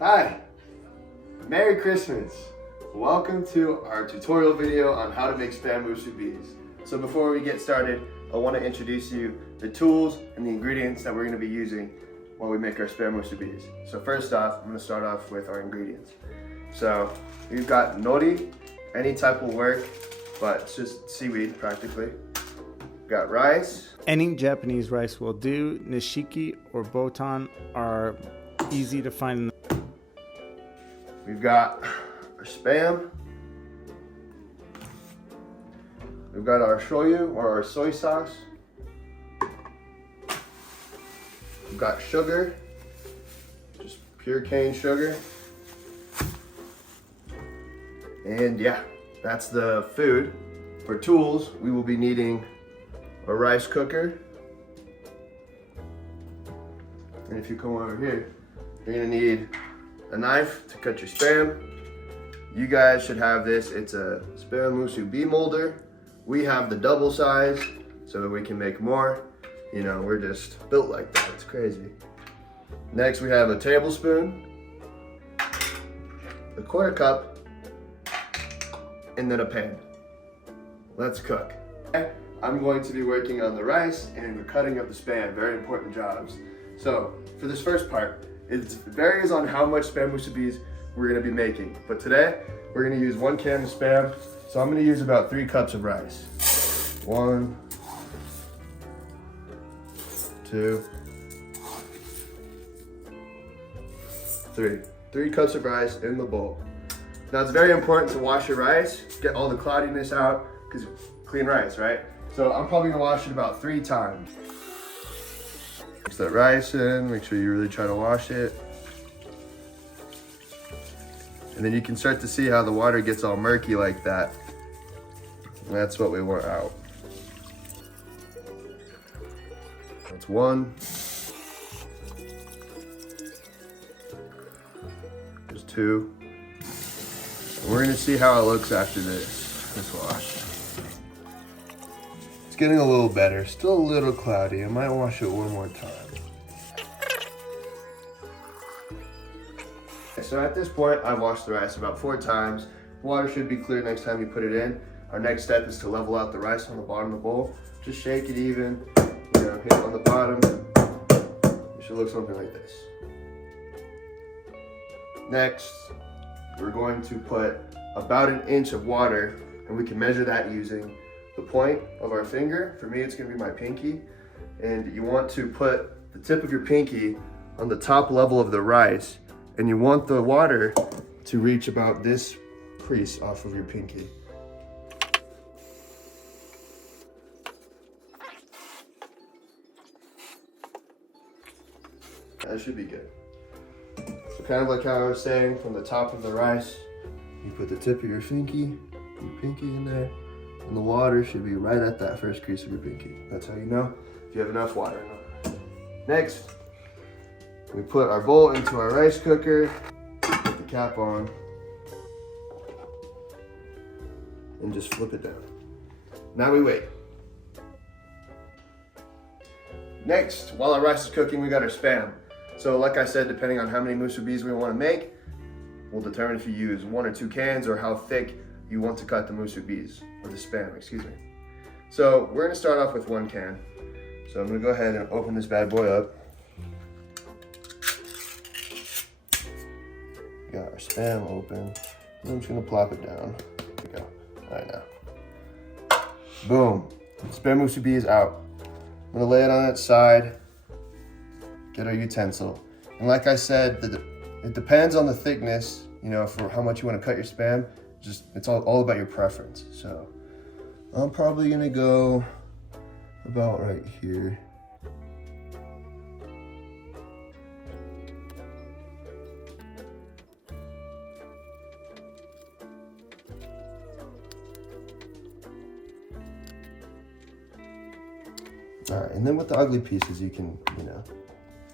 Hi, Merry Christmas. Welcome to our tutorial video on how to make spam musubis. So before we get started, I want to introduce you the tools and the ingredients that we're going to be using while we make our spam musubis. So first off, I'm going to start off with our ingredients. So we've got nori, any type will work, but it's just seaweed practically. We've got rice. Any Japanese rice will do. Nishiki or botan are easy to find. We've got our spam. We've got our shoyu or our soy sauce. We've got sugar, just pure cane sugar. And yeah, that's the food. For tools, we will be needing a rice cooker. And if you come over here, you're gonna need a knife to cut your spam. You guys should have this. It's a spam musubi molder. We have the double size so that we can make more. You know, we're just built like that. It's crazy. Next, we have a tablespoon, a quarter cup, and then a pan. Let's cook. I'm going to be working on the rice and the cutting of the spam, very important jobs. So for this first part, it varies on how much spam musubis we're gonna be making. But today, we're gonna use 1 can of spam. So I'm gonna use about 3 cups of rice. 1, 2, 3. 3 cups of rice in the bowl. Now it's very important to wash your rice, get all the cloudiness out, because clean rice, right? So I'm probably gonna wash it about 3 times. Mix that rice in, make sure you really try to wash it. And then you can start to see how the water gets all murky like that. And that's what we want out. That's 1. There's 2. And we're gonna see how it looks after this wash. It's getting a little better, still a little cloudy. I might wash it one more time. So at this point, I've washed the rice about 4 times. Water should be clear next time you put it in. Our next step is to level out the rice on the bottom of the bowl. Just shake it even, you know, hit it on the bottom. It should look something like this. Next, we're going to put about 1 inch of water, and we can measure that using the point of our finger. For me, it's gonna be my pinky. And you want to put the tip of your pinky on the top level of the rice, and you want the water to reach about this crease off of your pinky. That should be good. So kind of like how I was saying, from the top of the rice, you put the tip of your pinky in there, and the water should be right at that first crease of your pinky. That's how you know if you have enough water. Next, we put our bowl into our rice cooker, put the cap on, and just flip it down. Now we wait. Next, while our rice is cooking, we got our spam. So like I said, depending on how many musubis we want to make, we'll determine if you use 1 or 2 cans or how thick you want to cut the musubis, or the spam, excuse me. So we're gonna start off with 1 can. So I'm gonna go ahead and open this bad boy up. Got our spam open. And I'm just gonna plop it down. There we go. All right now. Boom. Spam musubi is out. I'm gonna lay it on its side. Get our utensil. And like I said, it depends on the thickness, you know, for how much you want to cut your spam. Just it's all about your preference. So I'm probably gonna go about right here. All right, and then with the ugly pieces, you can, you know,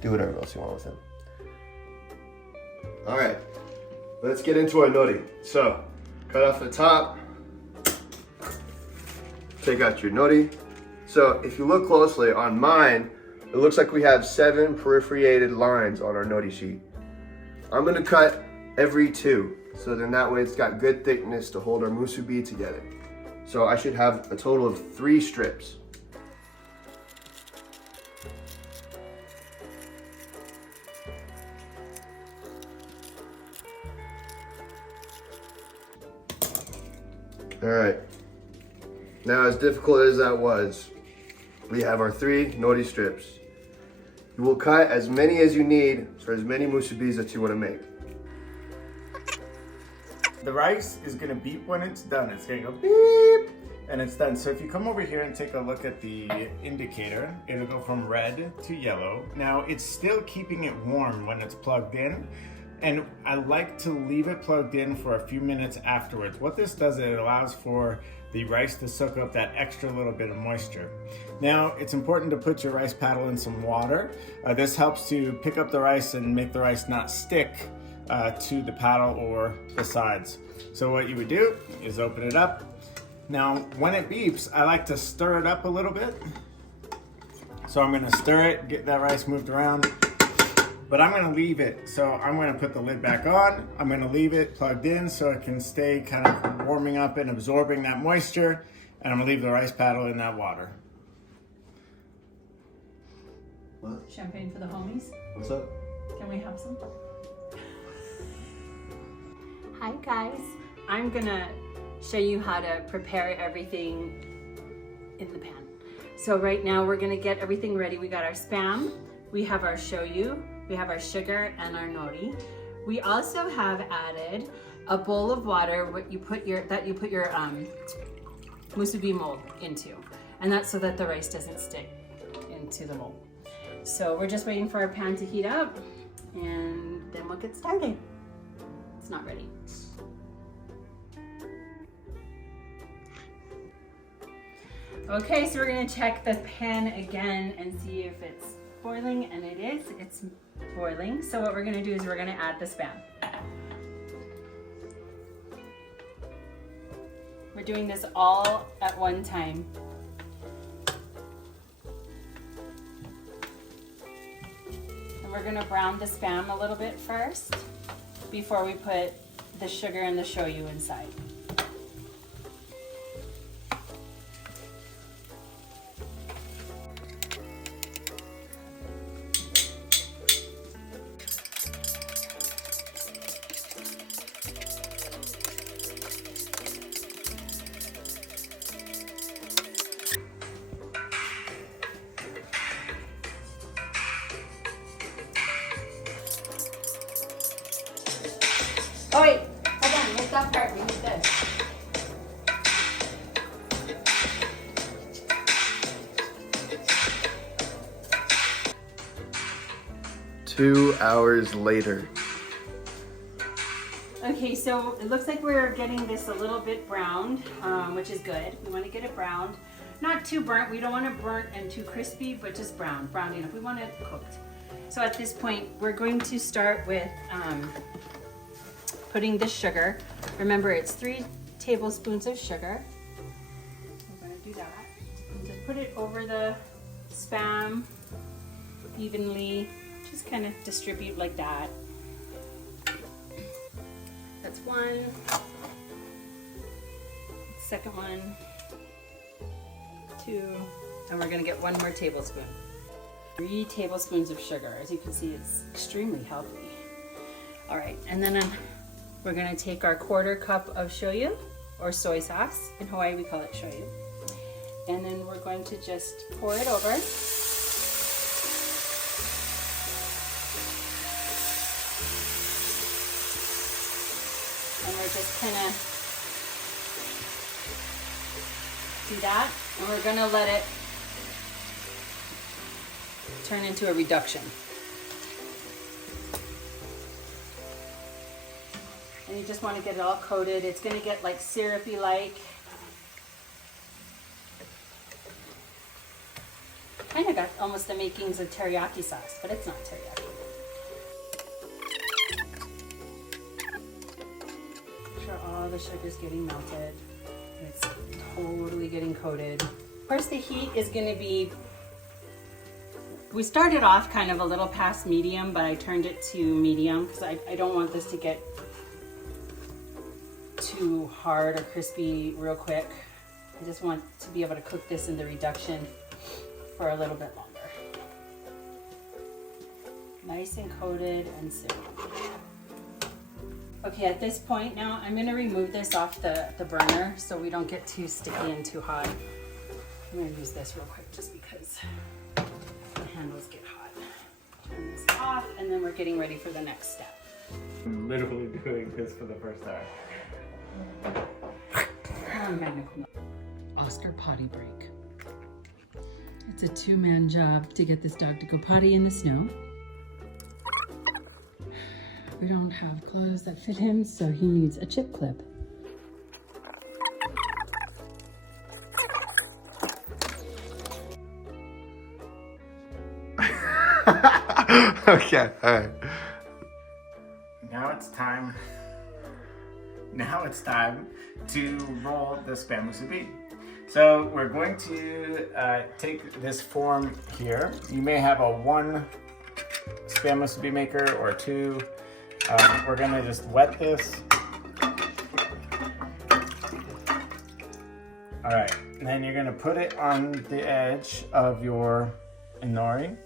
do whatever else you want with them. All right, let's get into our nori. So, cut off the top, take out your nori. So, if you look closely on mine, it looks like we have 7 perforated lines on our nori sheet. I'm gonna cut every 2. So then that way it's got good thickness to hold our musubi together. So I should have a total of 3 strips. All right, now as difficult as that was, we have our 3 nori strips. You will cut as many as you need for as many musubis that you want to make. The rice is gonna beep when it's done. It's gonna go beep, and it's done. So if you come over here and take a look at the indicator, it'll go from red to yellow. Now it's still keeping it warm when it's plugged in, and I like to leave it plugged in for a few minutes afterwards. What this does is it allows for the rice to soak up that extra little bit of moisture. Now, it's important to put your rice paddle in some water. This helps to pick up the rice and make the rice not stick to the paddle or the sides. So what you would do is open it up. Now, when it beeps, I like to stir it up a little bit. So I'm gonna stir it, get that rice moved around, but I'm gonna leave it. So I'm gonna put the lid back on. I'm gonna leave it plugged in so it can stay kind of warming up and absorbing that moisture. And I'm gonna leave the rice paddle in that water. What? Champagne for the homies. What's up? Can we have some? Hi guys. I'm gonna show you how to prepare everything in the pan. So right now we're gonna get everything ready. We got our Spam, we have our shoyu, we have our sugar and our nori. We also have added a bowl of water what you put your musubi mold into. And that's so that the rice doesn't stick into the mold. So we're just waiting for our pan to heat up and then we'll get started. It's not ready. Okay, so we're gonna check the pan again and see if it's boiling, and it is, it's boiling. So what we're gonna do is we're gonna add the Spam. We're doing this all at one time. And we're gonna brown the Spam a little bit first before we put the sugar and the shoyu inside. Oh wait, hold on, where's that part? We need this. Two hours later. Okay, so it looks like we're getting this a little bit browned, which is good. We want to get it browned. Not too burnt, we don't want it burnt and too crispy, but just brown enough. We want it cooked. So at this point, we're going to start with putting the sugar. Remember, it's 3 tablespoons of sugar. We're going to do that. And just put it over the Spam evenly. Just kind of distribute like that. That's 1. Second one. 2. And we're going to get 1 more tablespoon. 3 tablespoons of sugar. As you can see, it's extremely healthy. All right, and then we're gonna take our 1/4 cup of shoyu, or soy sauce. In Hawaii, we call it shoyu. And then we're going to just pour it over. And we're just kind of do that. And we're gonna let it turn into a reduction. And you just want to get it all coated. It's going to get like syrupy-like. Kind of got almost the makings of teriyaki sauce, but it's not teriyaki. Make sure all the sugar's getting melted. It's totally getting coated. Of course, the heat is going to be We started off kind of a little past medium, but I turned it to medium because I don't want this to get too hard or crispy real quick. I just want to be able to cook this in the reduction for a little bit longer. Nice and coated and simmered. Okay, at this point now, I'm gonna remove this off the burner so we don't get too sticky and too hot. I'm gonna use this real quick just because the handles get hot. Turn this off, and then we're getting ready for the next step. I'm literally doing this for the first time. Oscar potty break. It's a two-man job to get this dog to go potty in the snow. We don't have clothes that fit him, so he needs a chip clip. Okay, all right. Now it's time to roll the Spam musubi. So we're going to take this form here. You may have a 1 Spam musubi maker or 2. We're gonna just wet this. All right, and then you're gonna put it on the edge of your inori,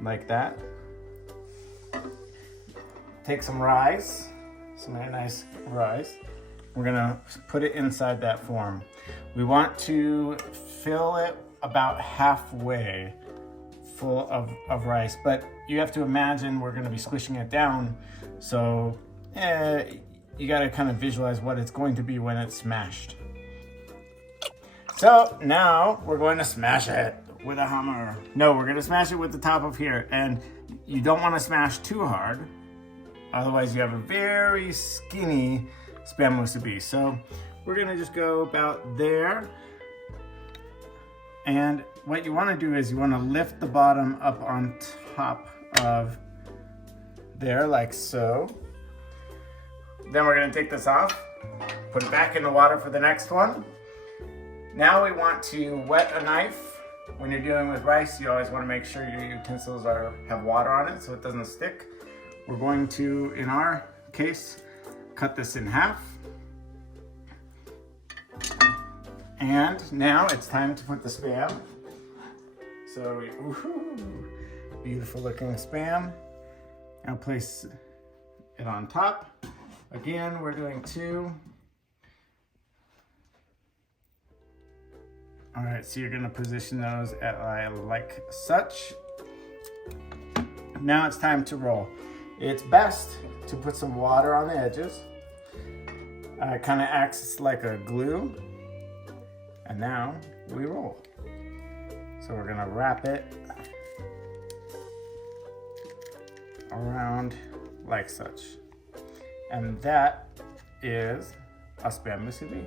like that. Take some rice, some nice rice. We're gonna put it inside that form. We want to fill it about halfway full of rice, but you have to imagine we're gonna be squishing it down, so you gotta kind of visualize what it's going to be when it's smashed. So now we're going to smash it with a hammer. No, we're gonna smash it with the top of here, and you don't wanna smash too hard, otherwise you have a very skinny Spam musubi. So we're gonna just go about there. And what you want to do is you want to lift the bottom up on top of there, like so. Then we're going to take this off, put it back in the water for the next one. Now we want to wet a knife. When you're dealing with rice, you always want to make sure your utensils have water on it so it doesn't stick. We're going to, in our case, cut this in half. And now it's time to put the Spam. So, beautiful looking Spam. I'll place it on top. Again, we're doing 2. All right, so you're gonna position those at like such. Now it's time to roll. It's best to put some water on the edges. It kind of acts like a glue. And now we roll. So we're gonna wrap it around like such. And that is a Spam musubi.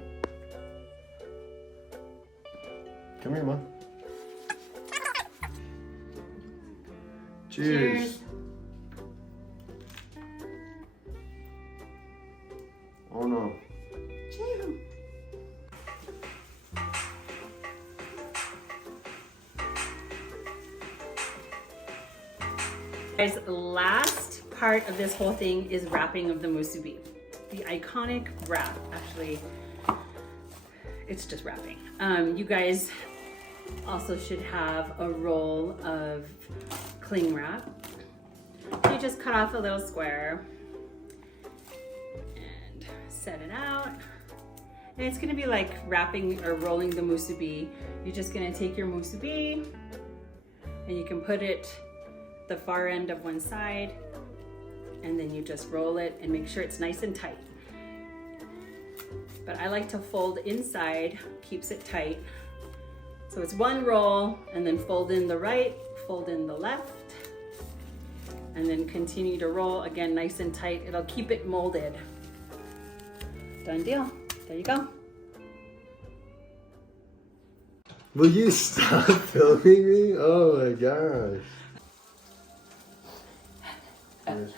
Come here, Mom. Cheers. Oh no. Cheers. Guys, last part of this whole thing is wrapping of the musubi. The iconic wrap, actually, it's just wrapping. You guys also should have a roll of cling wrap. You just cut off a little square and set it out. And it's gonna be like wrapping or rolling the musubi. You're just gonna take your musubi and you can put it the far end of one side, and then you just roll it and make sure it's nice and tight. But I like to fold inside, keeps it tight. So it's one roll and then fold in the right, fold in the left, and then continue to roll again nice and tight. It'll keep it molded. Done deal. There you go. Will you stop filming me? Oh my gosh. Cheers.